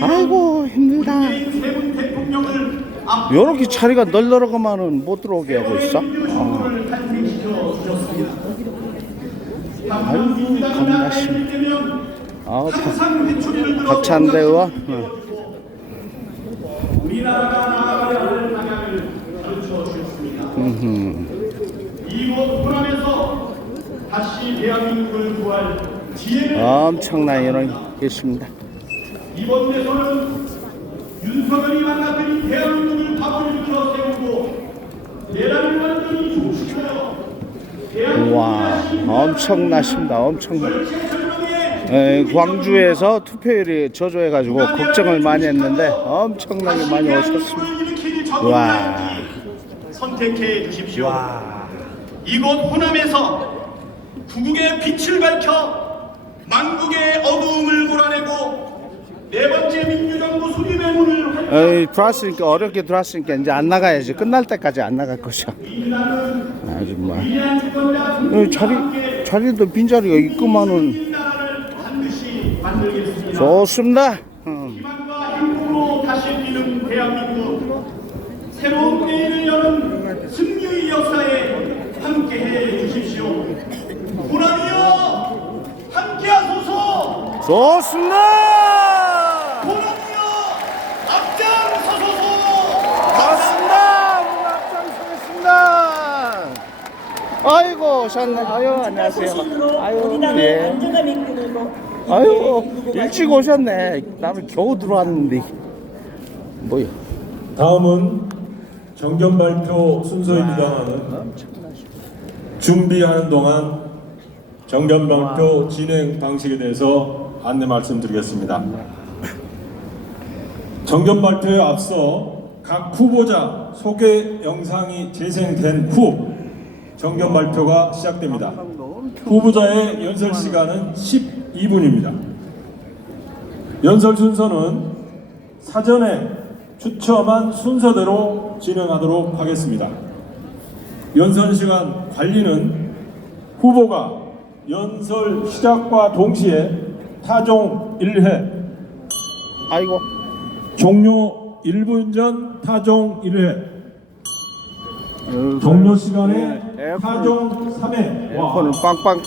아이고 힘들다. 요렇게 자리가 널널하고만은 못 들어오게 하고 있어. 아이고 겁나 심. 박찬대 의원. 우리나라가 나아가야 할 방향을 가르쳐 주셨습니다. 이곳 호남에서 다시 대한민국을 구할 지혜를 엄청난 인원이 계십니다. 이번 대선은 윤석열이 만났더니 대한민국을 바로 일으켜 세우고 내란을 완전히 종식하여 와 엄청나십니다. 엄청나. 광주에서 투표율이 저조해가지고 걱정을 많이 했는데 엄청나게 많이 오셨습니다. 와. 선택해 주십시오. 와. 이곳 호남에서 구국의 빛을 밝혀 만국의 어두움을 몰아내고 네 번째 민주정부 수립의 문을 들어왔으니까 어렵게 들어왔으니까 이제 안 나가야지. 끝날 때까지 안 나갈 것이야. 아주 뭐 자리도 빈자리가 있구만은. 좋습니다. 희망과 행복으로 다시 뛰는 대한민국 새로운 때를 여는 승리의 역사에 함께해 주십시오. 호남이여 함께하소서. 좋습니다. 호남이여 앞장서소서. 맞습니다. 앞장서겠습니다. 아이고 오셨네. 아유 안녕하세요. 아유 예. 아유 일찍 오셨네. 나는 겨우 들어왔는데 뭐야. 다음은 정견 발표 순서입니다만 준비하는 동안 정견 발표 진행 방식에 대해서 안내 말씀드리겠습니다. 정견 발표에 앞서 각 후보자 소개 영상이 재생된 후 정견 발표가 시작됩니다. 후보자의 연설 시간은 12분입니다. 연설 순서는 사전에 추첨한 순서대로 진행하도록 하겠습니다. 연설 시간 관리는 후보가 연설 시작과 동시에 타종 1회, 아이고 종료 1분 전 타종 1회, 종료 시간에 타종 3회와 에어컨을 빵빵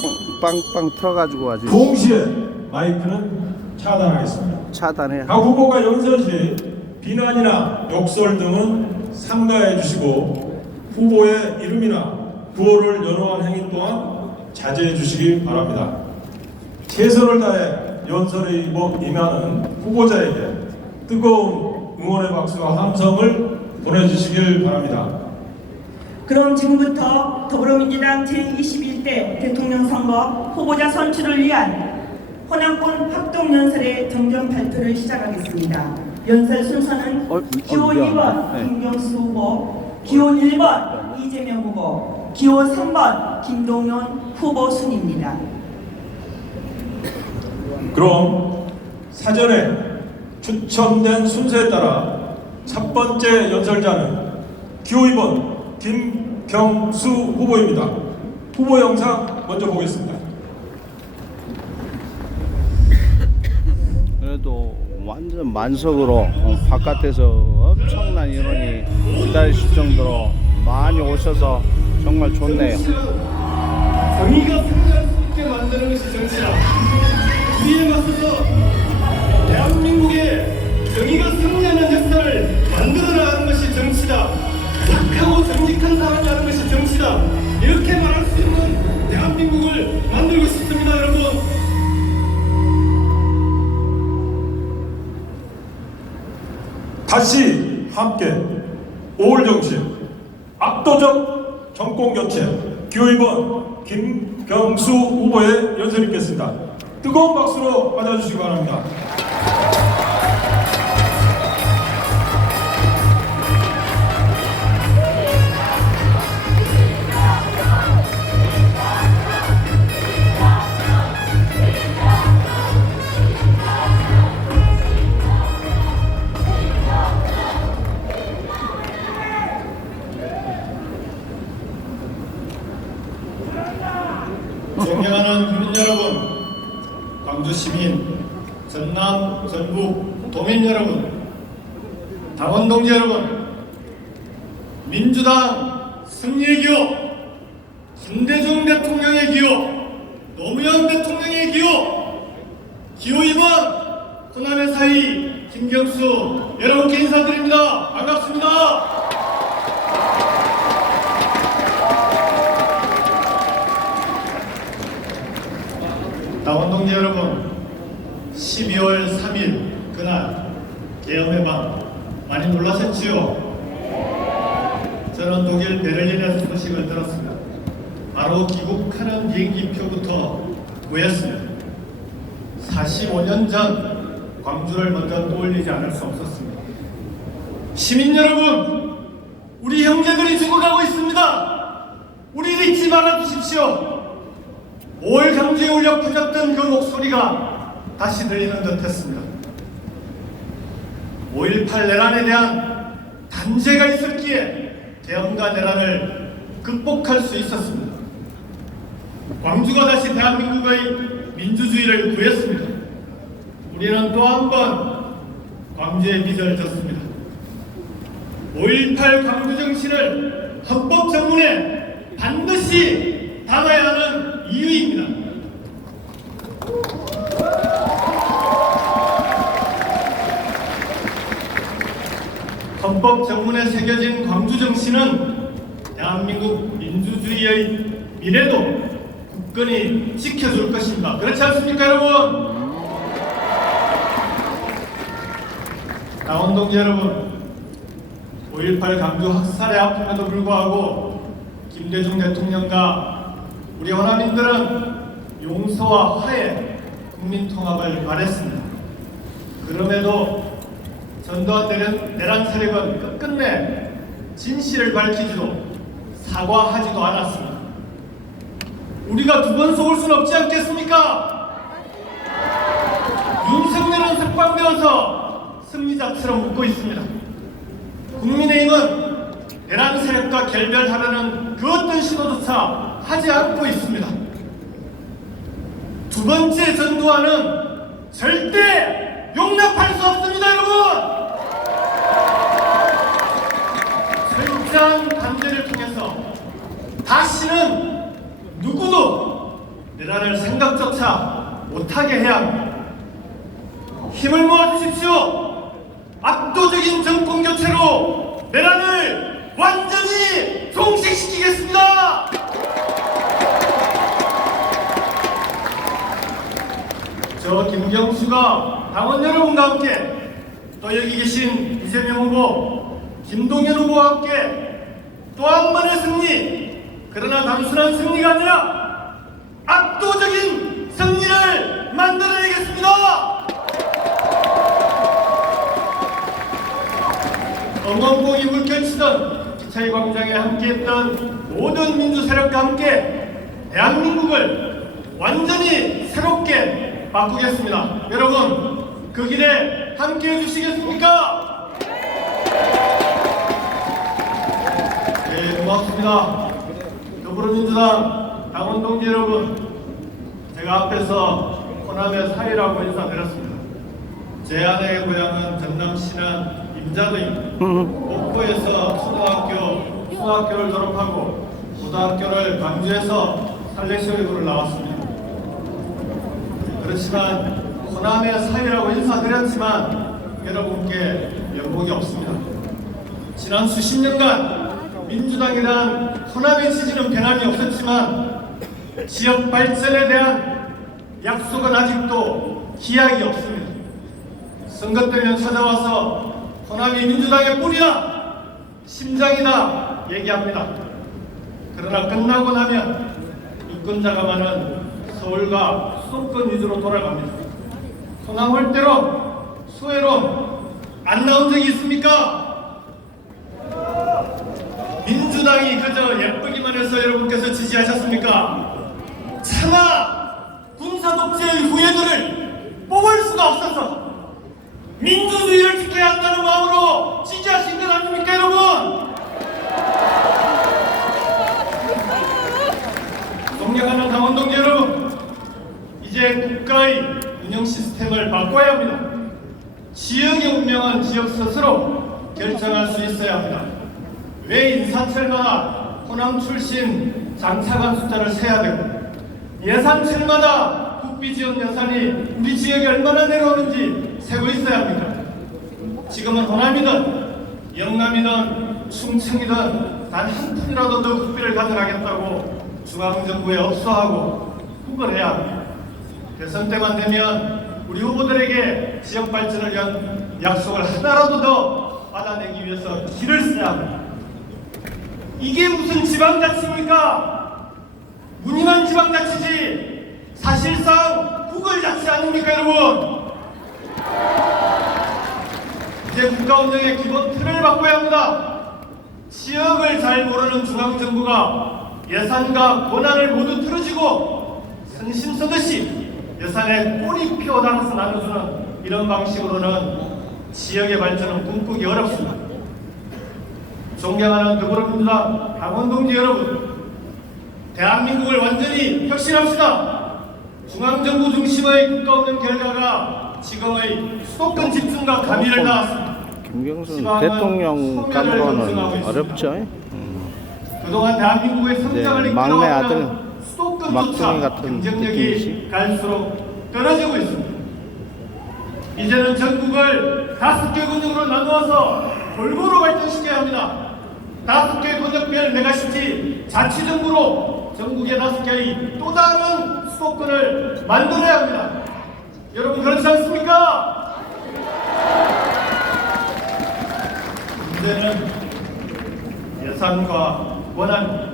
틀어가지고 아주 동시에 마이크는 차단하겠습니다. 차단해. 각 후보가 연설 시 비난이나 욕설 등은 삼가해 주시고 후보의 이름이나 구호를 연호한 행위 또한 자제해 주시기 바랍니다. 최선을 다해 연설에 임하는 후보자에게 뜨거운 응원의 박수와 함성을 보내주시길 바랍니다. 그럼 지금부터 더불어민주당 제21대 대통령 선거 후보자 선출을 위한 호남권 합동연설의 정견 발표를 시작하겠습니다. 연설 순서는 기호 2번 김경수 후보, 기호 1번 이재명 후보, 기호 3번 김동연 후보 순입니다. 그럼 사전에 추첨된 순서에 따라 첫 번째 연설자는 기호 2번 김경수 후보입니다. 후보 영상 먼저 보겠습니다. 그래도 완전 만석으로 바깥에서 엄청난 인원이 기다리실 정도로 많이 오셔서 정말 좋네요. 정의가 승리할 수 있게 만드는 것이 정치다. 우리에 맞서서 대한민국의 정의가 승리하는 역사를 만들어 나가는 것이 정치다. 착하고 정직한 사람이 하는 것이 정치다. 이렇게 말할 수 있는 대한민국을 만들고 싶습니다, 여러분. 다시 함께 5월 정신 압도적 정권 교체 기호 2번 김경수 후보의 연설 있겠습니다. 뜨거운 박수로 맞아주시기 바랍니다. 존경하는 국민 여러분, 광주 시민, 전남, 전북, 도민 여러분, 당원 동지 여러분, 민주당 승리의 기호, 김대중 대통령의 기호, 노무현 대통령의 기호, 기호 2번 호남의 사위 김경수 여러분께 인사드립니다. 반갑습니다. 당원 동지 여러분, 12월 3일 그날 계엄의 밤 많이 놀라셨지요? 저는 독일 베를린에서 소식을 들었습니다. 바로 귀국하는 비행기표부터 구했습니다. 45년 전 광주를 먼저 떠올리지 않을 수 없었습니다. 시민 여러분, 우리 형제들이 죽어가고 있습니다. 우리를 잊지 말아 주십시오. 5월 경주에 울려 퍼졌던 그 목소리가 다시 들리는 듯 했습니다. 5.18 내란에 대한 단죄가 있었기에 계엄과 내란을 극복할 수 있었습니다. 광주가 다시 대한민국의 민주주의를 구했습니다. 우리는 또 한 번 광주의 빚을 졌습니다. 5.18 광주 정신을 헌법 정문에 반드시 담아야 하는 이유입니다. 헌법 정문에 새겨진 광주 정신은 대한민국 민주주의의 미래도 굳건히 지켜줄 것입니다. 그렇지 않습니까, 여러분? 당원 동지 여러분, 5.18 광주 학살의 아픔에도 불구하고 김대중 대통령과 우리 호남인들은 용서와 화해, 국민통합을 바랬습니다. 그럼에도 전두환 내란 세력은 끝끝내 진실을 밝히지도 사과하지도 않았습니다. 우리가 두 번 속을 수는 없지 않겠습니까? 윤석열은 석방되어서 승리자처럼 웃고 있습니다. 국민의힘은 내란 세력과 결별하려는 그 어떤 시도조차 하지 않고 있습니다. 두 번째 전두환은 절대 용납할 수 없습니다, 여러분! 철저한 단죄를 통해서 다시는 누구도 내란을 생각조차 못하게 해야 합니다. 힘을 모아주십시오. 압도적인 정권교체로 내란을 완전히 종식시키겠습니다. 저 김경수가 당원 여러분과 함께 또 여기 계신 이재명 후보, 김동연 후보와 함께 또 한 번의 승리, 그러나 단순한 승리가 아니라 압도적인 승리를 만들어내겠습니다. 응원봉이 물결치던 기차의 광장에 함께했던 모든 민주 세력과 함께 대한민국을 완전히 새롭게 바꾸겠습니다. 여러분, 그 길에 함께해 주시겠습니까? 네, 고맙습니다. 더불어민주당 당원 동지 여러분, 제가 앞에서 호남의 사이라고 인사드렸습니다. 제 아내의 고향은 전남 신안 임자도입니다. 목포에서 초등학교를 졸업하고 고등학교를 광주에서 살레시오고를 나왔습니다. 그렇지만 호남의 사이라고 인사드렸지만 여러분께 면목이 없습니다. 지난 수십 년간 민주당에 대한 호남의 지지는 변함이 없었지만 지역 발전에 대한 약속은 아직도 기약이 없습니다. 선거 때면 찾아와서 호남이 민주당의 뿌리다, 심장이다 얘기합니다. 그러나 끝나고 나면 유권자가 많은 서울과 수도권 위주로 돌아갑니다. 호남 홀대론, 소외론 안 나온 적이 있습니까? 민주당이 그저 예쁘기만 해서 여러분께서 지지하셨습니까? 차마 군사독재의 후예들을 뽑을 수가 없어서 민주주의를 지켜야 한다는 마음으로 지지하신 건 아닙니까, 여러분? 존경하는 당원 동지 여러분, 이제 국가의 운영 시스템은 정책을 바꿔야 합니다. 지역의 운명은 지역 스스로 결정할 수 있어야 합니다. 왜 인사철마다 호남 출신 장차관 숫자를 세야 되고 예산철마다 국비지원 예산이 우리 지역에 얼마나 내려오는지 세고 있어야 합니다. 지금은 호남이든 영남이든 충청이든 단 한 푼이라도 더 국비를 가져가겠다고 중앙정부에 업소하고 국을 해야 합니다. 대선 때만 되면 우리 후보들에게 지역 발전을 위한 약속을 하나라도 더 받아내기 위해서 길을 써야 합니다. 이게 무슨 지방자치입니까? 무늬만 지방자치지 사실상 국을자치 아닙니까 여러분? 이제 국가운영의 기본 틀을 바꿔야 합니다. 지역을 잘 모르는 중앙정부가 예산과 권한을 모두 틀어지고 선심 쓰듯이 예산에 꼬리표 달아서 나눠주는 이런 방식으로는 지역의 발전은 꿈꾸기 어렵습니다. 존경하는 더불어민주당 당원동지 여러분, 대한민국을 완전히 혁신합시다. 중앙정부 중심의 국가운영 결과가 지금의 수도권 집중과 가미를 낳았습니다. 김경수 대통령 간거는 어렵죠. 그동안 대한민국의 성장을 네, 막내 아들 이끌어왔던 막둥이 수도권조차 같은 경쟁력이 느낌이지. 갈수록 떨어지고 있습니다. 이제는 전국을 5개 권역으로 나누어서 골고루 발전시켜야 합니다. 5개 권역별 메가시티 자치정부로 전국의 5개의 또 다른 수도권을 만들어야 합니다. 여러분 그렇지 않습니까? 문제는 예산과 권한.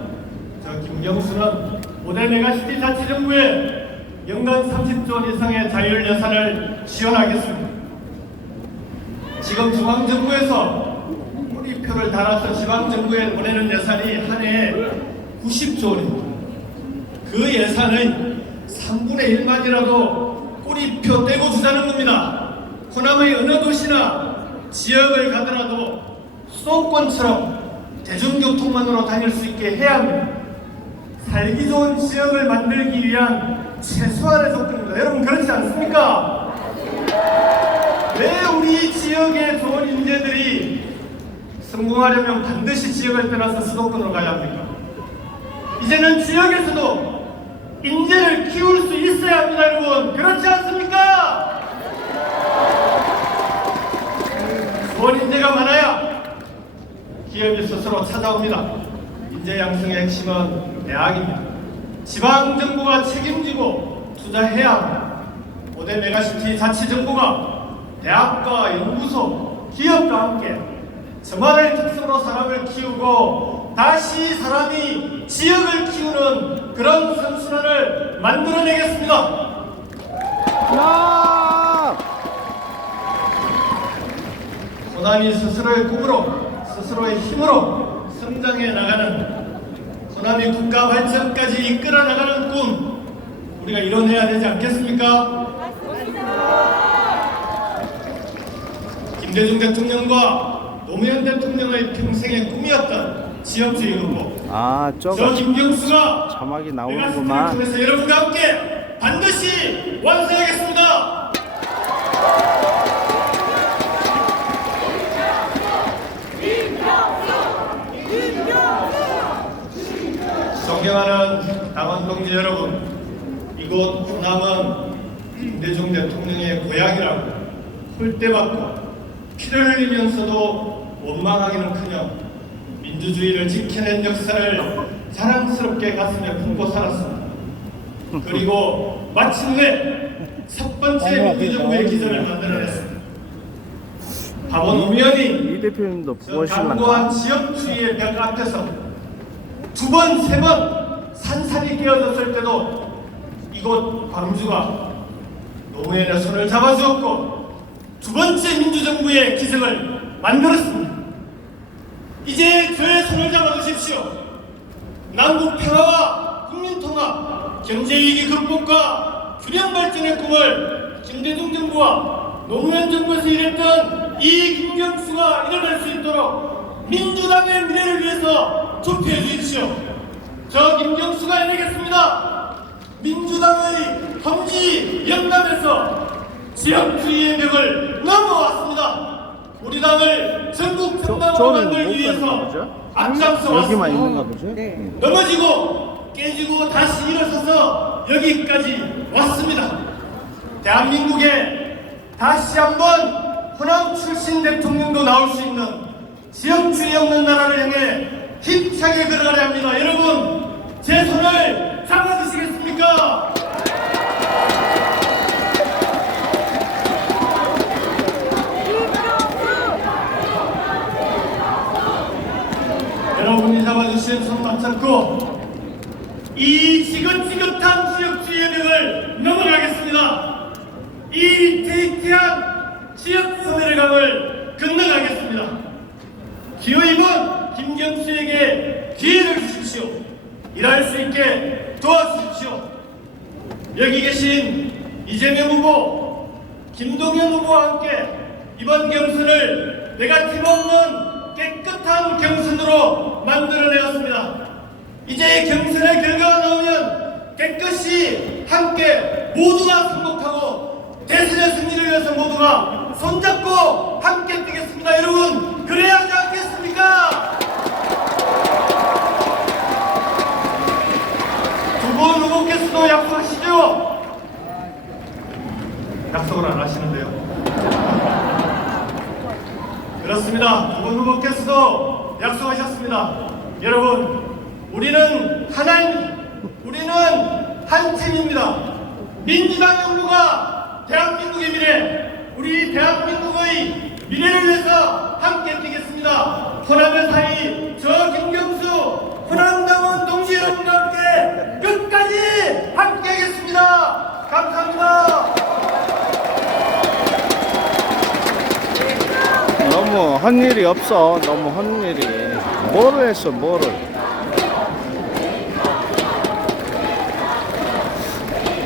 저 김경수는 5대 메가시티 자치정부에 연간 30조 원 이상의 자율 예산을 지원하겠습니다. 지금 중앙정부에서 꼬리표를 달아서 지방정부에 보내는 예산이 한 해에 90조 원입니다. 그 예산의 3분의 1만이라도 꼬리표 떼고 주자는 겁니다. 호남의 어느 도시나 지역을 가더라도 수도권처럼 대중교통만으로 다닐 수 있게 해야 합니다. 살기 좋은 지역을 만들기 위한 최소한의 조건입니다. 여러분 그렇지 않습니까? 왜 우리 지역의 좋은 인재들이 성공하려면 반드시 지역을 떠나서 수도권으로 가야 합니까? 이제는 지역에서도 인재를 키울 수 있어야 합니다. 여러분 그렇지 않습니까? 좋은 인재가 많아야 기업이 스스로 찾아옵니다. 인재 양성의 핵심은 대학입니다. 지방정부가 책임지고 투자해야 합니다. 5대 메가시티 자치정부가 대학과 연구소, 기업과 함께 저만의 특성으로 사람을 키우고 다시 사람이 지역을 키우는 그런 선순환을 만들어내겠습니다. 호남이 스스로의 꿈으로 스스로의 힘으로 성장해 나가는 호남이 국가 발전까지 이끌어 나가는 꿈 우리가 이뤄내야 되지 않겠습니까? 김대중 대통령과 노무현 대통령의 평생의 꿈이었던 지역주의 후보 저 저거 김경수가 자막이 메가시티를 나오는구만. 통해서 여러분과 함께 반드시 완성하겠습니다. 존경하는 당원 동지 여러분, 이곳 호남은 김대중 대통령의 고향이라고 홀대받고 피를 흘리면서도 원망하기는커녕 민주주의를 지켜낸 역사를 자랑스럽게 가슴에 품고 살았습니다. 그리고 마침내 첫 번째 민주정부의 기전을 만들어냈습니다. 바보 노무현이 이 대표님도 저 무엇일란가? 강고한 지역주의의 벽 앞에서 2번, 3번 산산이 깨어졌을 때도 이곳 광주가 노무현의 손을 잡아주었고 두 번째 민주정부의 기적을 만들었습니다. 이제 저의 손을 잡아주십시오. 남북 평화와 국민통합, 경제위기 극복과 균형 발전의 꿈을 김대중 정부와 노무현 정부에서 일했던 이 김경수가 일어날 수 있도록 민주당의 미래를 위해서 투표해 주십시오. 저 김경수가 해내겠습니다. 민주당의 험지 영남에서 지역주의의 벽을 넘어왔습니다. 우리 당을 전국 정당으로 만들기 위해서 앞장서 여기만 왔습니다. 있는가 보죠? 넘어지고 깨지고 다시 일어서서 여기까지 왔습니다. 대한민국에 다시 한번 호남 출신 대통령도 나올 수 있는 지역주의 없는 나라를 향해 힘차게 걸어가야 합니다. 여러분, 제 손을 잡아주시겠습니까? 여러분이 잡아주신 손 맞잡고 이 지긋지긋한 지역주의의 벽을 넘어가겠습니다. 이 태태한 지역 소멸강을 건너가겠습니다. 기호이번 김경수에게 기회를 주십시오. 일할 수 있게 도와주십시오. 여기 계신 이재명 후보, 김동연 후보와 함께 이번 경선을 네거티브 없는 깨끗한 경선으로 만들어내었습니다. 이제 경선의 결과가 나오면 깨끗이 함께 모두가 승복하고 대선의 승리를 위해서 모두가 손잡고 함께 뛰겠습니다. 여러분, 그래야 하지 않겠습니까? 두 분 후보께서도 약속하시죠? 약속을 안 하시는데요. 그렇습니다. 두 분 후보께서도 약속하셨습니다. 여러분, 우리는 하나입니다. 우리는 한 팀입니다. 민주당 후보가 대한민국의 미래, 우리 대한민국의 미래를 위해서 함께 뛰겠습니다. 호남의 사이, 저 김경수, 호남당원 동지 여러분과 함께 끝까지 함께하겠습니다. 감사합니다. 너무 한 일이 없어. 너무 한 일이. 뭐를 했어, 뭐를.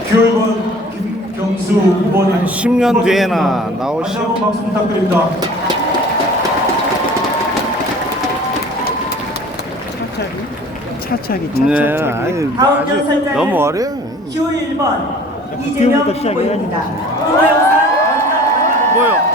기호일번 김경수 후보님 한 10년 뒤에나 다시 나오시오. 한번 박수 부탁드립니다. 네, 아니, 다음 아주 연설자는 너무 어려요. 기호 1번 이재명 후보입니다. 후보 영상 먼저 뭐요?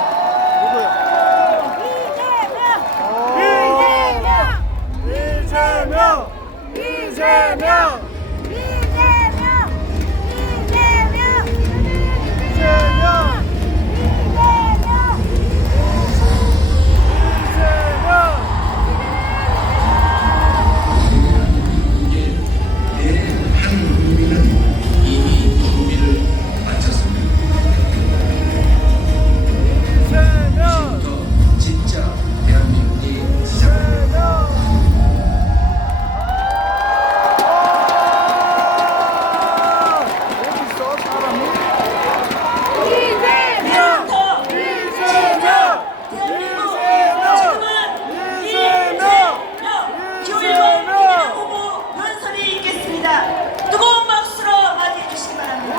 뜨거운 박수로 맞이해 주시기 바랍니다.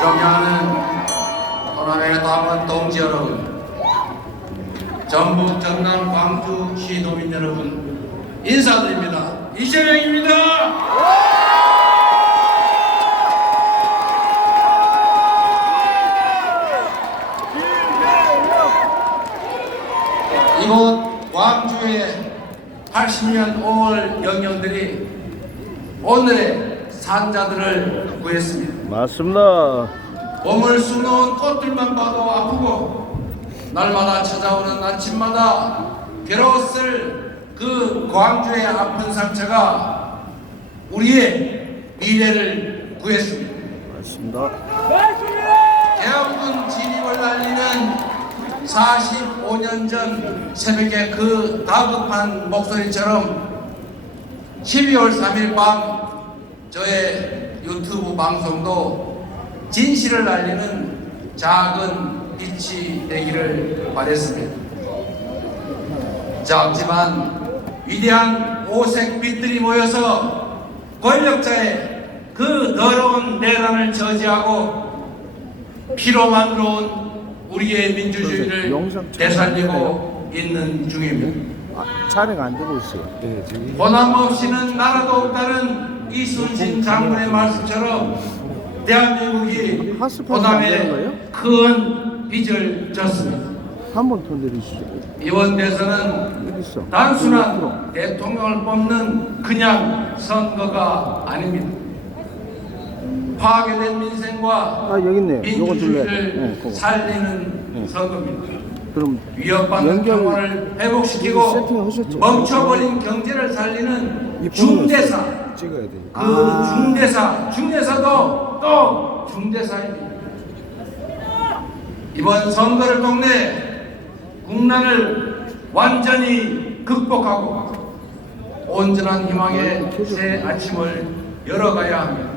존경하는 호남의 당원 동지 여러분, 전북, 전남, 광주 시도민 여러분, 인사드립니다. 이재명입니다. 이곳 광주의 80년 5월 영령들이 오늘의 산자들을 구했습니다. 맞습니다. 봄을 수놓은 꽃들만 봐도 아프고 날마다 찾아오는 아침마다 괴로웠을 그 광주의 아픈 상처가 우리의 미래를 구했습니다. 맞습니다. 개헌군 진입을 알리는 45년 전 새벽에 그 다급한 목소리처럼 12월 3일 밤 저의 유튜브 방송도 진실을 알리는 작은 빛이 되기를 바랬습니다. 작지만 위대한 오색 빛들이 모여서 권력자의 그 더러운 내란을 저지하고 피로 만들어온 우리의 민주주의를 되살리고 있는 중입니다. 촬영 안 되고 있어요. 호남 없이는 나라도 없다는 이순신 장군의 말씀처럼 대한민국이 호남에 큰 빚을 졌습니다. 한 번 더 내리시죠. 이번 대선은 단순한 대통령을 뽑는 그냥 선거가 아닙니다. 파괴된 민생과 여기 있네요. 요거 둘러야 돼. 민주주의를 그거. 살리는 선거입니다. 그럼 위협받는 평화를 회복시키고 세팅하셨죠? 멈춰버린 경제를 살리는 중대사, 찍어야 돼. 그 중대사도 또 중대사입니다. 이번 선거를 통해 국난을 완전히 극복하고 온전한 희망의 새 아침을 열어가야 합니다.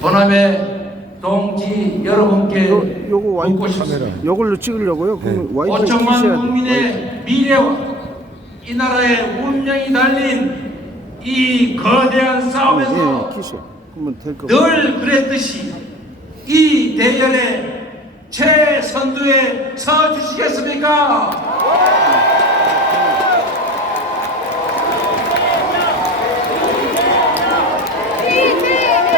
호남의 동지 여러분께 요거 묻고 싶습니다. 요걸로 찍으려고요? 그럼 와이프 5천만 국민의 미래와 이 나라의 운명이 달린 이 거대한 싸움에서 키셔. 그러면 될 거. 늘 그랬듯이 이 대열의 최선두에 서 주시겠습니까? 이재명!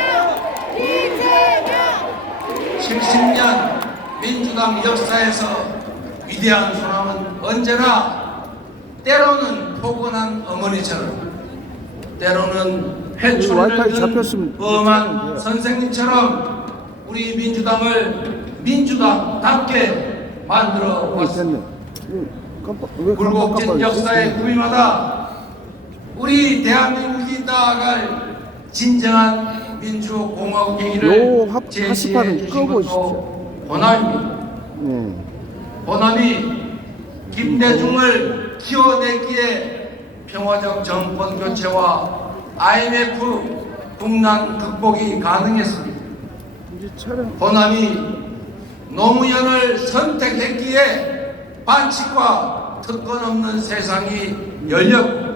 70년 민주당 역사에서 위대한 소남은 언제나 때로는 포근한 어머니처럼 때로는 회초리를 든 엄한 선생님처럼 우리 민주당을 민주당답게 만들어 왔습니다. 굴곡진 역사의 구미마다 우리 대한민국이 나아갈 진정한 민주공화국의 길을 제시해 주신 것도 호남입니다. 호남이 김대중을 키워냈기에 평화적 정권 교체와 IMF 국난 극복이 가능했습니다. 호남이 노무현을 선택했기에 반칙과 특권 없는 세상이 열렸고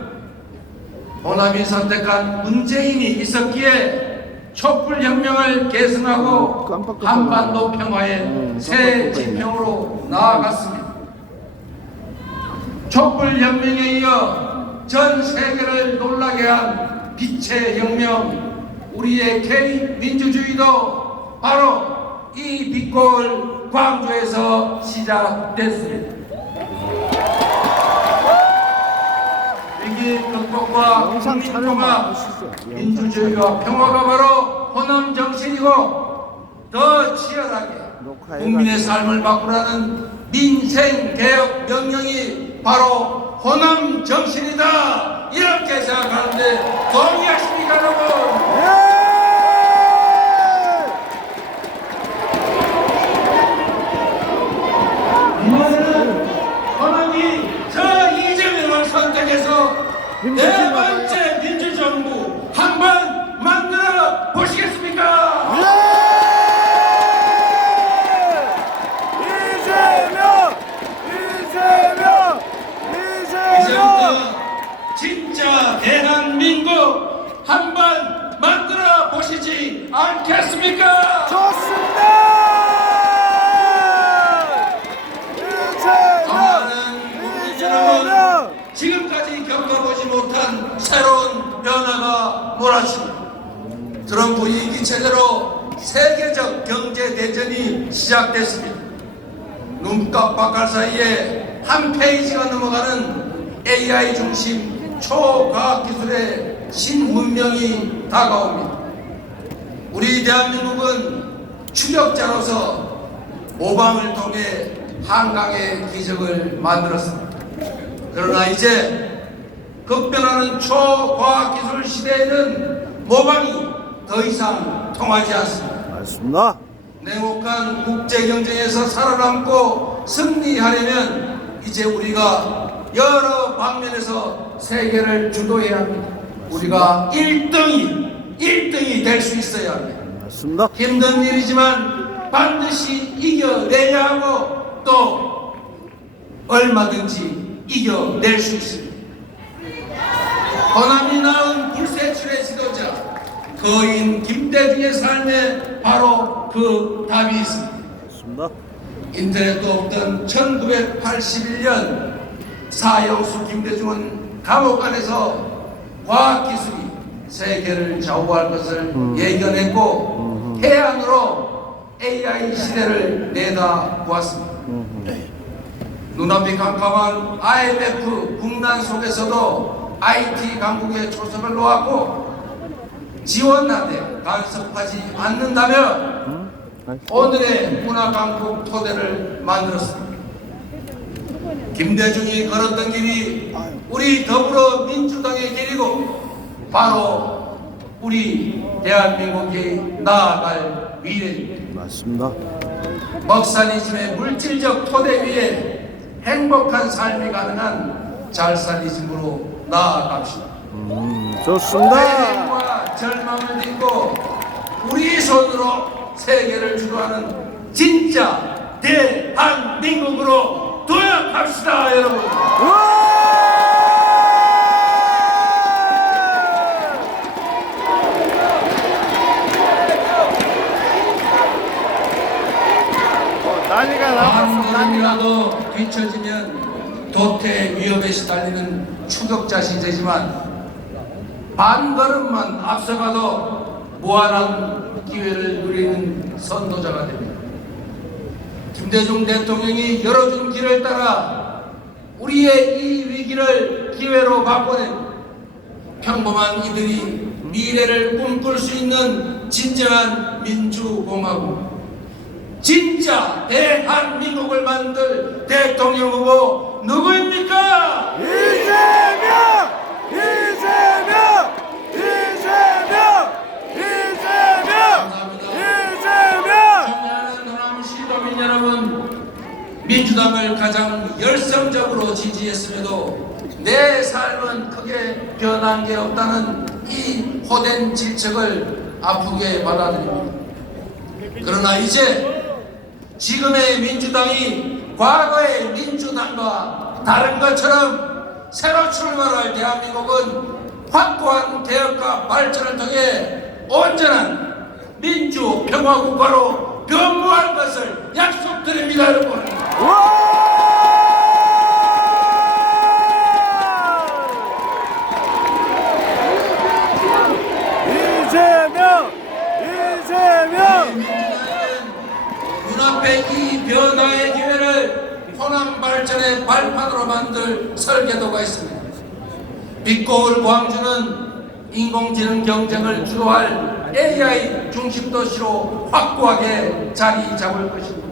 호남이 선택한 문재인이 있었기에 촛불혁명을 계승하고 한반도 평화의 새 지평으로 나아갔습니다. 촛불혁명에 이어 전 세계를 놀라게 한 빛의 혁명, 우리의 K민주주의도 바로 이 빛골 광주에서 시작됐습니다. 위기 극복과 국민통합, 민주주의와 평화가 바로 호남 정신이고 더 치열하게 국민의 삶을 바꾸라는 민생개혁 명령이 바로 호남 정신이다, 이렇게 생각하는데 동의하십니까 여러분? 이번에는 호남이 저 이재명을 선택해서 네 번째 민주정부 한번 만들어 보시겠습니까? 이제부터 진짜 대한민국 한번 만들어 보시지 않겠습니까? 좋습니다. 여러분, 지금까지 겪어보지 못한 새로운 변화가 몰아칩니다. 트럼프 2기 체제로 세계적 경제 대전이 시작됐습니다. 눈깜빡할 사이에 한 페이지가 넘어가는 AI 중심 초과학기술의 신문명이 다가옵니다. 우리 대한민국은 추격자로서 모방을 통해 한강의 기적을 만들었습니다. 그러나 이제 급변하는 초과학기술 시대에는 모방이 더 이상 통하지 않습니다. 맞습니다. 냉혹한 국제경쟁에서 살아남고 승리하려면 이제 우리가 여러 방면에서 세계를 주도해야 합니다. 우리가 1등이 될 수 있어야 합니다. 맞습니다. 힘든 일이지만 반드시 이겨내야 하고 또 얼마든지 이겨낼 수 있습니다. 호남이 낳은 불세출의 지도자 거인 김대중의 삶에 바로 그 답이 있습니다. 맞습니다. 인터넷도 없던 1981년 사형수 김대중은 감옥 안에서 과학기술이 세계를 좌우할 것을 예견했고 해안으로 AI 시대를 내다보았습니다. 눈앞이 깜깜한 IMF 국난 속에서도 IT 강국의 초석을 놓았고 지원나대 간섭하지 않는다면 오늘의 문화강국 토대를 만들었습니다. 김대중이 걸었던 길이 우리 더불어민주당의 길이고 바로 우리 대한민국이 나아갈 미래입니다. 맞습니다. 먹살이즘의 물질적 토대 위에 행복한 삶이 가능한 잘살이즘으로 나아갑시다. 좋습니다. 회개와 절망을 딛고 우리 손으로 세계를 주도하는 진짜 대한민국으로 도약합시다, 여러분. 난리가 한 나왔어. 걸음이라도 뒤처지면 도태 위협에 시달리는 추격자 시대지만 반 걸음만 앞서가도 무한한 기회를 누리는 선도자가 됩니다. 김대중 대통령이 열어준 길을 따라 우리의 이 위기를 기회로 바꿔낸 평범한 이들이 미래를 꿈꿀 수 있는 진정한 민주공화국, 진짜 대한민국을 만들 대통령 후보 누구입니까? 이재명! 이재명! 이재명! 이재명! 감사합니다. 이재명! 존경하는 호남 시도민 여러분, 민주당을 가장 열성적으로 지지했음에도 내 삶은 크게 변한 게 없다는 이 호된 질책을 아프게 받아들입니다. 그러나 이제 지금의 민주당이 과거의 민주당과 다른 것처럼 새로 출발할 대한민국은 확고한 개혁과 발전을 통해 온전한 민주 평화국가로 변모할 것을 약속드립니다, 여러분. 이재명! 이재명! 눈앞에 이 변화의 기회를 호남 발전의 발판으로 만들 설계도가 있습니다. 빛고울 광주는 인공지능 경쟁을 주도할 AI 중심 도시로 확고하게 자리 잡을 것입니다.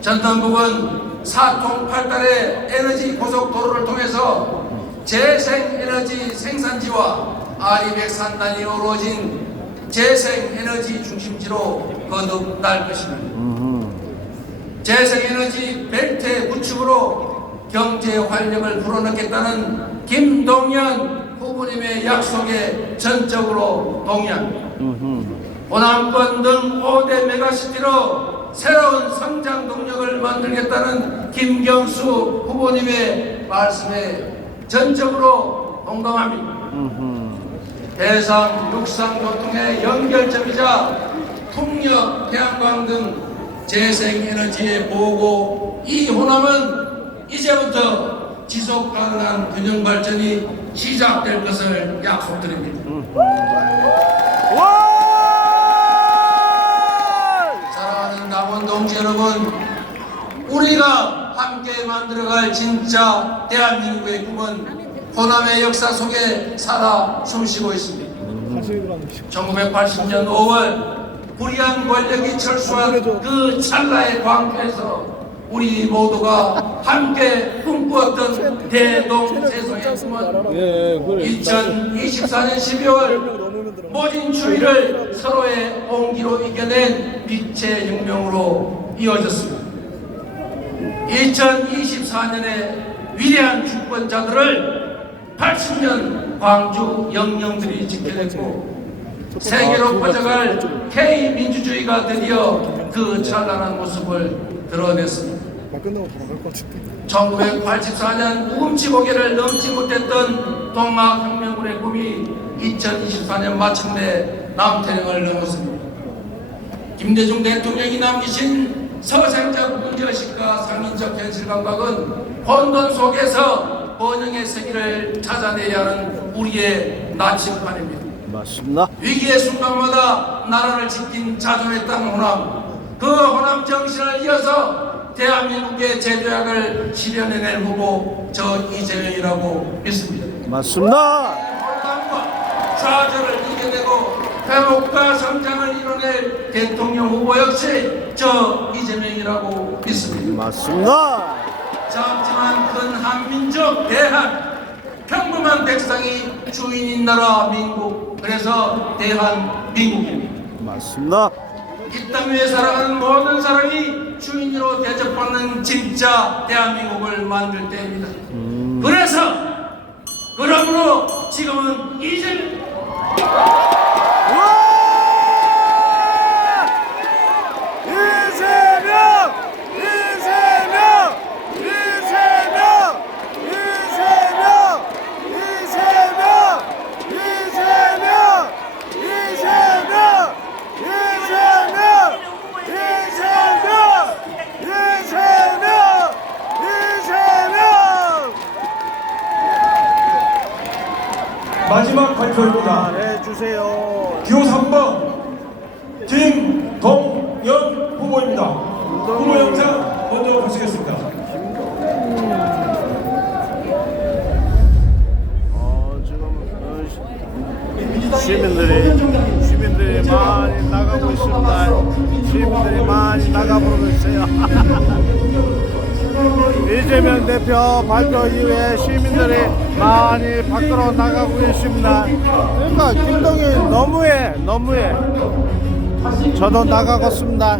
전남북은 사통팔달의 에너지 고속도로를 통해서 재생에너지 생산지와 아리백산단이 어우러진 재생에너지 중심지로 거듭날 것입니다. 재생에너지 벨트의 구축으로 경제 활력을 불어넣겠다는 김동연 후보님의 약속에 전적으로 동의합니다. 호남권 등 5대 메가시티로 새로운 성장 동력을 만들겠다는 김경수 후보님의 말씀에 전적으로 공감합니다. 해상, 육상 교통의 연결점이자 풍력, 태양광 등 재생에너지의 보고 이 호남은 이제부터 지속 가능한 균형 발전이 시작될 것을 약속드립니다. 사랑하는 남원 동지 여러분, 우리가 함께 만들어갈 진짜 대한민국의 꿈은 호남의 역사 속에 살아 숨쉬고 있습니다. 1980년 5월 불의한 권력이 철수한 그 찰나의 광주에서 우리 모두가 함께 꿈꾸었던 대동세상의 꿈은 2024년 12월 모진 추위를 서로의 온기로 이겨낸 빛의 혁명으로 이어졌습니다. 2024년의 위대한 주권자들을 80년 광주 영령들이 지켜냈고 세계로 퍼져갈 K 민주주의가 드디어 그 찬란한 모습을 드러냈습니다. 1984년 우금치 고개를 넘지 못했던 동학혁명군의 꿈이 2024년 마침내 남태령을 넘었습니다. 김대중 대통령이 남기신 서생적 문제의식과 상인적 현실 감각은 혼돈 속에서 번영의 세계를 찾아내야 하는 우리의 나침반입니다. 맞습니다. 위기의 순간마다 나라를 지킨 자존의 땅 호남, 그 호남 정신을 이어서 대한민국의 제도약을 실현해낼 후보 저 이재명이라고 믿습니다. 맞습니다. 혼란과 좌절을 이겨내고 회복과 성장을 이뤄낼 대통령 후보 역시 저 이재명이라고 믿습니다. 맞습니다. 작지만 큰 한민족 대한 평범한 백성이 주인인 나라 민국, 그래서 대한민국입니다. 맞습니다. 이 땅 위에 살아가는 모든 사람이 주인으로 대접받는 진짜 대한민국을 만들 때입니다. 그러므로 지금은 이제 마지막 발표입니다. 해주세요. 기호 3번 김동연 후보입니다. 후보 영상 먼저 보시겠습니다. 시민들이 많이 나가고 있습니다. 시민들이 많이 나가보고 있어요. 이재명 대표 발표 이후에 시민들이 많이 밖으로 나가고 있습니다. 그러니까 김동연 너무해. 저도 나가겠습니다.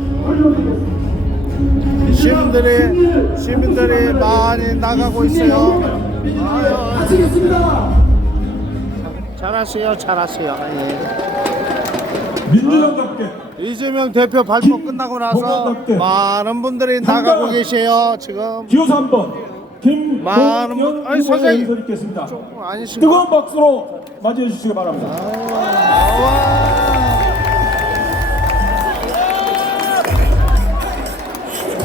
시민들이 많이 나가고 있어요. 잘하세요. 예. 민주당답게 이재명 대표 발표 끝나고 나서 많은 분들이 나가고 계세요. 지금 기호 3번 많은 김동연 아니, 후보의 선생님. 인사 있겠습니다. 아니신가? 뜨거운 박수로 맞이해 주시기 바랍니다.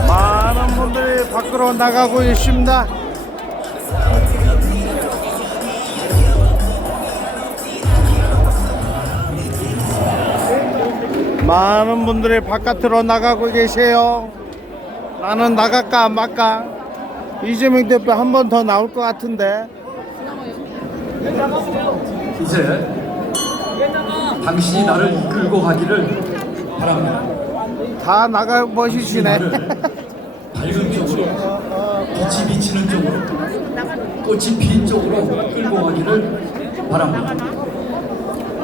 많은 분들이 밖으로 나가고 있습니다. 많은 분들이 바깥으로 나가고 계세요. 나는 나갈까 안 말까? 이재명 대표 한 번 더 나올 것 같은데. 이제 당신이 나를 이끌고 가기를 바랍니다. 다 나가 보시시네. 밝은 쪽으로, 빛이 비치는 쪽으로, 꽃이 핀 쪽으로 끌고 가기를 바랍니다.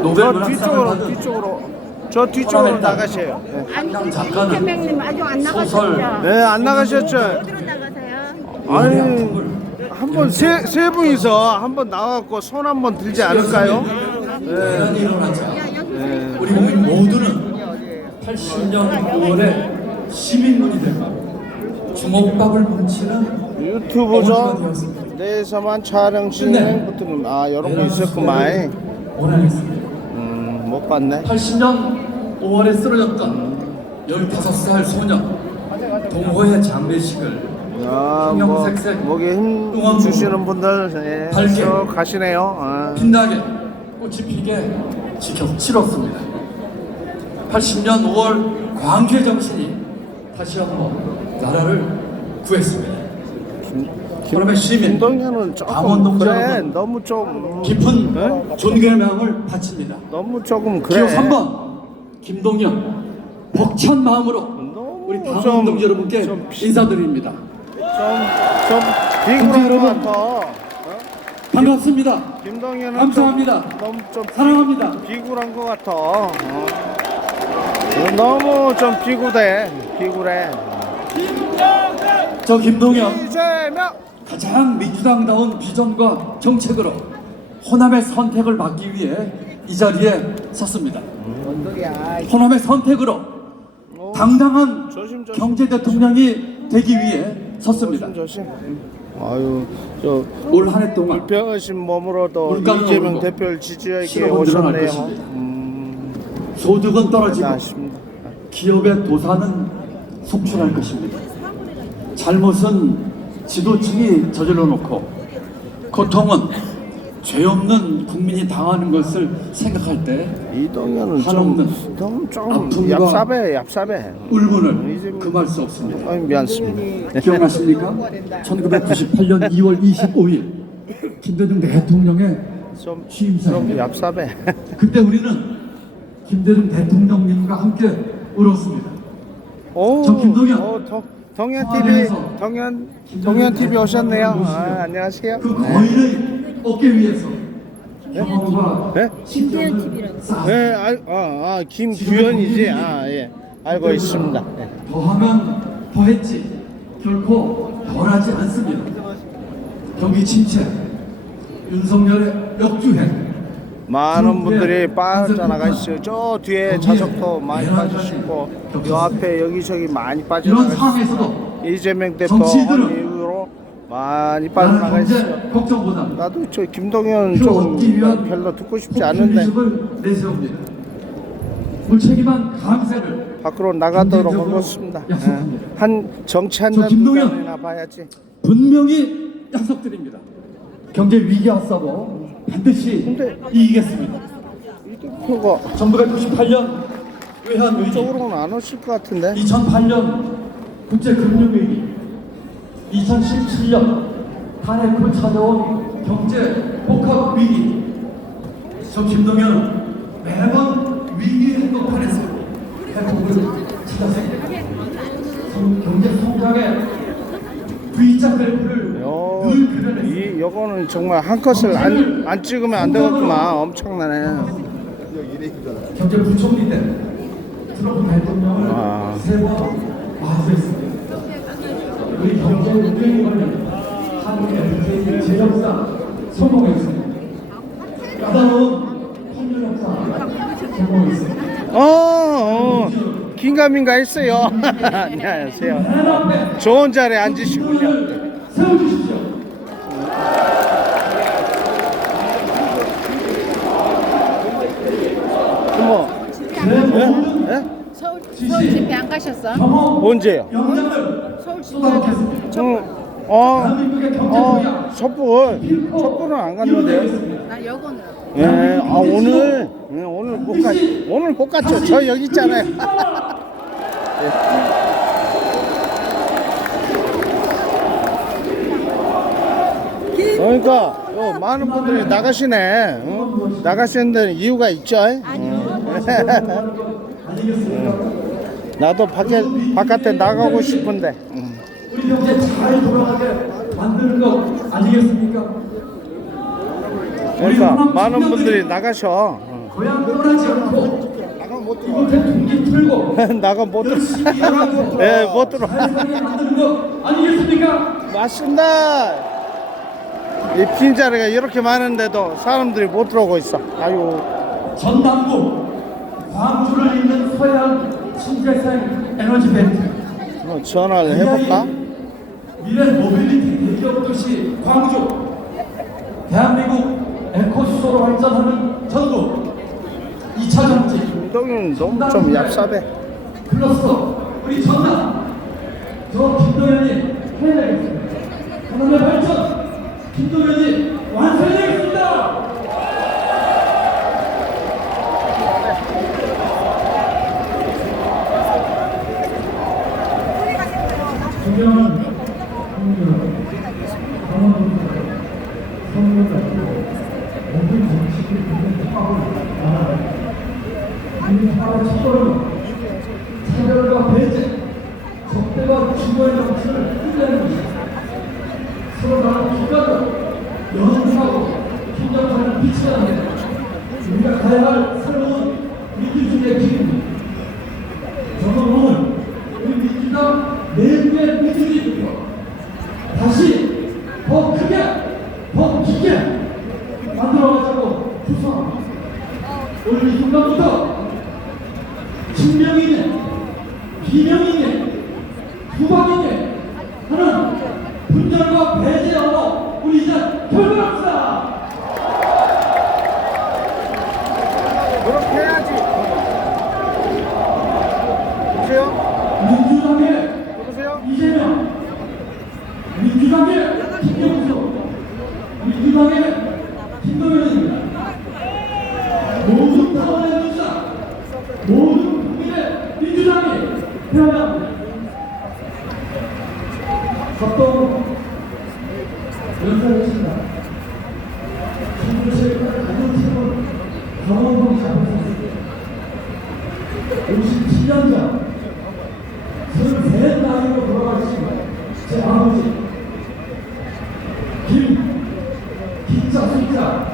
노벨 저 문학상을 받은 저 뒤쪽으로 나가세요. 네. 한강 작가는 대표님 아직 안 소설 나가셨죠? 네, 안 나가셨죠? 어디로 나가세요? 아니, 한번 세 분이서 한번 나와갖고 손 한번 들지 않을까요? 대단히 일어나자. 우리 국민 모두는 80년 9월에 시민군이 되고 주먹밥을 훔치는 유튜브죠. 내에서만 촬영 진행부터 이런 거 있었구만. 원하겠습니다. 못 봤네. 80년 5월에 쓰러졌던 15살 소년 동호회 장례식을 형형색색 목에 힘 주시는 분들 밝게 쭉 가시네요. 빛나게 꽃이 피게 치렀습니다. 80년 5월 광주의 정신이 다시 한번 나라를 구했습니다. 그러면 시민 김동연은 조금 강원동지 그래. 여러분, 너무 좀 깊은 존경의 마음을 바칩니다. 너무 조금 기호 그래. 3번 김동연 벅찬 마음으로 우리 강원동지 여러분께 인사드립니다. 좀 비굴한 것 같아. 반갑습니다. 김동연은 감사합니다. 너무 좀 사랑합니다. 비굴한 것 같아. 너무 좀 비굴해. 저 김동연 이재명 가장 민주당다운 비전과 정책으로 호남의 선택을 받기 위해 이 자리에 섰습니다. 호남의 선택으로 당당한 조심조심. 경제 대통령이 되기 위해 섰습니다. 조심. 아유, 저 올 한 해 동안 불편하신 몸으로도 물가는 이재명 오르고 대표를 지지하게 실업은 늘어날 오셨네요. 것입니다. 소득은 떨어지고 아쉽습니다. 기업의 도산은 속출할 것입니다. 잘못은 지도층이 저질러 놓고 고통은 죄 없는 국민이 당하는 것을 생각할 때 이동현은 한없는 좀 아픔과 얍삽해. 울분을 금할 수 없습니다. 아니, 미안습니다. 기억나십니까? 1998년 2월 25일 김대중 대통령의 좀 취임사입니다. 얍삽해. 그때 우리는 김대중 대통령님과 함께 울었습니다. 오, 저 김동현. 동현 TV, 화면에서 동현 TV 오셨네요. 아, 안녕하세요. 그 거인을 얻기 위해서 경험과 네? 김대중 TV라고 네, 김규현이지. 아, 예, 알고 있습니다. 네. 더하면 더했지 결코 덜하지 않습니다. 경기 침체, 윤석열의 역주행, 많은 분들이 빠져나가시죠. 저 뒤에 좌석도 많이 빠지시고, 요 앞에 여기저기 많이 이런 빠져나가시고, 상황에서도 이재명 대표 정치인들은 한 이후로 많이 나는 빠져나가시죠. 경제 걱정보다 나도 저 김동현 표 좀 얻기 위한 별로 듣고 싶지 않은데 포퓰리즘을 내세웁니다. 무책임한 강세를 밖으로 나가도록 경제적으로 하겠습니다. 약속합니다. 한 정치 한 저 김동연. 년이나 봐야지. 분명히 약속드립니다. 경제 위기 앞서고 반드시 근데- 이기겠습니다. 그거 1998년 외환 위기, 이쪽으로는 안 오실 것 같은데. 2008년 국제금융위기, 2017년 탄핵을 찾아온 경제 복합위기. 저 김동연은 매번 위기의 행동판에서 행복을 찾았습니다. 경제 성장의 V자 그래프를 늘 그려냈습니다. 요거는 정말 한 컷을 안 찍으면 안 되겠구만. 엄청나네. 경제 부총리 때 트럼프 대통령을 아. 3번 마주했습니다. 우리 경제 운명이 걸린 한국 FTA 제역사 성공했습니다. 까다로운 환율 협상 성공했습니다. 긴가민가 했어요. 안녕하세요. 좋은 자리에 앉으시군요. 세워주십시오. 뭐, 예? 서울 집회 안 가셨어? 언제요? 영향을 서울 집회 쏟아붓겠습니다. 대한민국의 경제 촛불은 안 갔는데요. 나 여건으로. 예, 오늘 못 갔죠. 저 여기 있잖아요. 그러니까 많은 분들이 나가시네. 나가시는 데는 이유가 있죠. 나도 바깥에 나가고 싶은데. 우리 경제 잘 돌아가게 만드는 거 아니겠습니까? 그러니까 많은 분들이 나가셔. 고향 떠나지 않고 이곳에 동기 풀고 나가 못 들어. 열심히 일하고 예, 못 들어. 잘 살게 만드는 거 아니겠습니까? 맞습니다. 이 빈자리가 이렇게 많은데도 사람들이 못 들어오고 있어. 아유. 전남부 광주를 잇는 서해안 신재생 에너지 벨트, 전화를 해볼까? 미래 모빌리티 대기업 도시 광주, 대한민국 에코수소로 발전하는 전국, 2차 정책 김동윤 너무 좀 얍삽해. 클러스터 우리 전남, 저 김동연이 해내겠습니다. 하나의 발전 김동연이 완성해내겠습니다. 존경하는 모든 정치를 우리 사회 첫걸음 차별과 배제, 적대와 증오의 정치를 끝내는 것입니다. 서로 다른 기관으로 연합하고 협력하는 빛이 아니라 우리가 가야 할 새로운 민주주의의 길입니다. 저는 오늘 우리 민주당 내부의 민주주의들과 다시 더 크게, 더 깊게 만들어가자고 구성합니다. 국방에게 하는 분열과 배제의 언어 우리 이제 결별합시다. 그렇게 해야지. 보세요. 민주당의 보세요. 이재명, 민주당의 김경수, 민주당의 김동연입니다. 모든 당원의 민주당, 모든 국민의 민주당이 되어야 합니다. 합동 연설을 했습니다. 선교체육과 가정체육은 강원도 작업했습니다. 57년 전 33 나이로 돌아가신 제 아버지 김자 숫자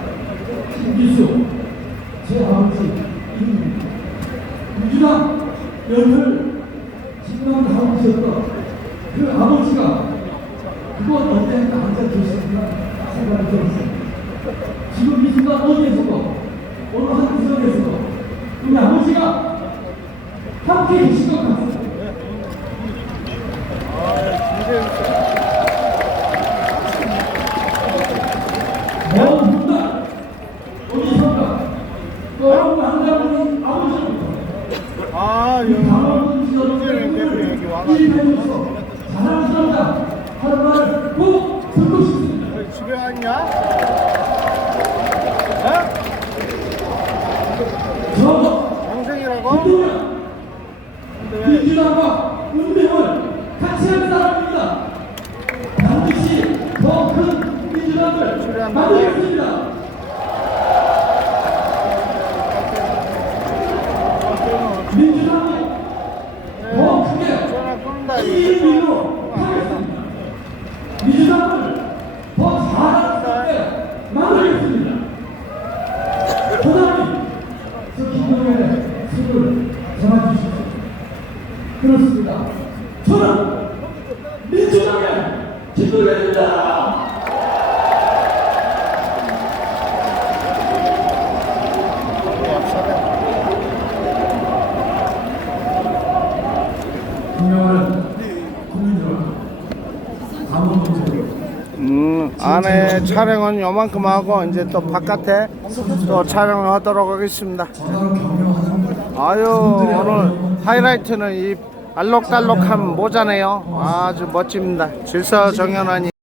김기수 제 아버지 이분입니다. 민주당 연설 진명 다음이셨던 그 아버지가 그건 언젠가 앉아 계시구나 생각이 들었습니다. 지금 이 순간 어디에서도 어느 한 구석에서도 우리 아버지가 함께 계신 것 같습니다. 먼 훗날 어디선가 여러분 한다는 아버지로부터 아, 이 여기 강원 지역의 여기 와가지고 일해줘서 자랑스럽다 하는 말을 꼭 듣고 싶습니다. 집에 왔냐? 어? 저 동생이라고? 김동연 민주당과 운명을 같이 하는 사람입니다. 반드시 더 큰 민주당을 만들겠습니다. 민주당이 더 크게 이기로 하겠습니다. 민주당을 더 잘하는 사람에 만들겠습니다. 호남이 저 김동연의 수를 전해주십시오. 그렇습니다. 저는 민주당의 김동연입니다. 분명한 국민들과 강원도지역 안에 촬영은 요만큼 하고 이제 또 바깥에 또 촬영을 하도록 하겠습니다. 아유, 오늘 하이라이트는 이 알록달록한 모자네요. 아주 멋집니다. 질서정연하니.